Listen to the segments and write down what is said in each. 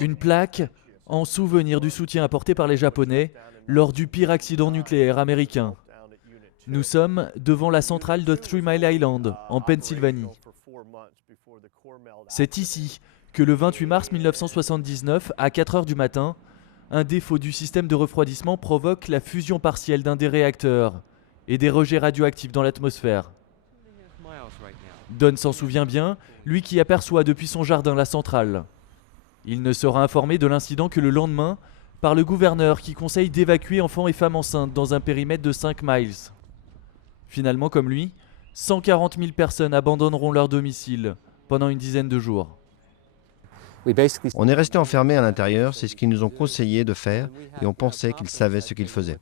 Une plaque en souvenir du soutien apporté par les Japonais lors du pire accident nucléaire américain. Nous sommes devant la centrale de 3 Mile Island, en Pennsylvanie. C'est ici que le 28 mars 1979, à 4 heures du matin, un défaut du système de refroidissement provoque la fusion partielle d'un des réacteurs et des rejets radioactifs dans l'atmosphère. Don s'en souvient bien, lui qui aperçoit depuis son jardin la centrale. Il ne sera informé de l'incident que le lendemain par le gouverneur qui conseille d'évacuer enfants et femmes enceintes dans un périmètre de 5 miles. Finalement, comme lui, 140 000 personnes abandonneront leur domicile pendant une dizaine de jours. On est resté enfermés à l'intérieur, c'est ce qu'ils nous ont conseillé de faire et on pensait qu'ils savaient ce qu'ils faisaient.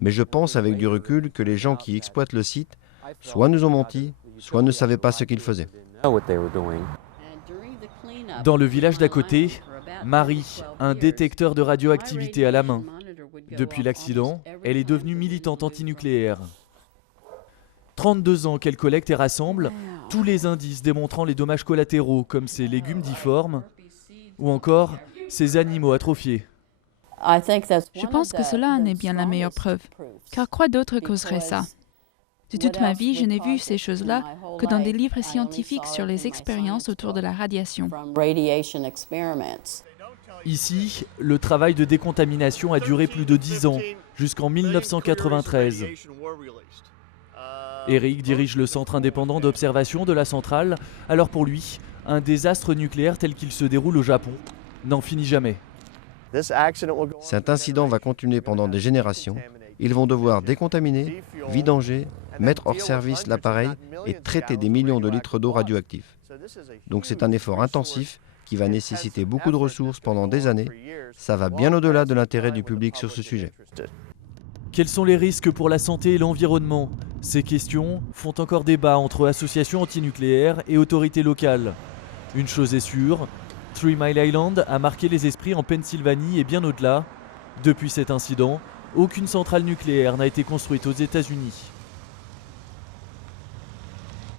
Mais je pense avec du recul que les gens qui exploitent le site soit nous ont menti, soit ne savaient pas ce qu'ils faisaient. Dans le village d'à côté, Marie, un détecteur de radioactivité à la main. Depuis l'accident, elle est devenue militante antinucléaire. 32 ans qu'elle collecte et rassemble tous les indices démontrant les dommages collatéraux comme ces légumes difformes ou encore ces animaux atrophiés. Je pense que cela en est bien la meilleure preuve, car quoi d'autre causerait ça? De toute ma vie, je n'ai vu ces choses-là que dans des livres scientifiques sur les expériences autour de la radiation. Ici, le travail de décontamination a duré plus de 10 ans, jusqu'en 1993. Eric dirige le centre indépendant d'observation de la centrale, alors pour lui, un désastre nucléaire tel qu'il se déroule au Japon n'en finit jamais. Cet incident va continuer pendant des générations. Ils vont devoir décontaminer, vidanger, mettre hors service l'appareil et traiter des millions de litres d'eau radioactifs. Donc c'est un effort intensif qui va nécessiter beaucoup de ressources pendant des années. Ça va bien au-delà de l'intérêt du public sur ce sujet. Quels sont les risques pour la santé et l'environnement? Ces questions font encore débat entre associations antinucléaires et autorités locales. Une chose est sûre, 3 Mile Island a marqué les esprits en Pennsylvanie et bien au-delà. Depuis cet incident, aucune centrale nucléaire n'a été construite aux États-Unis.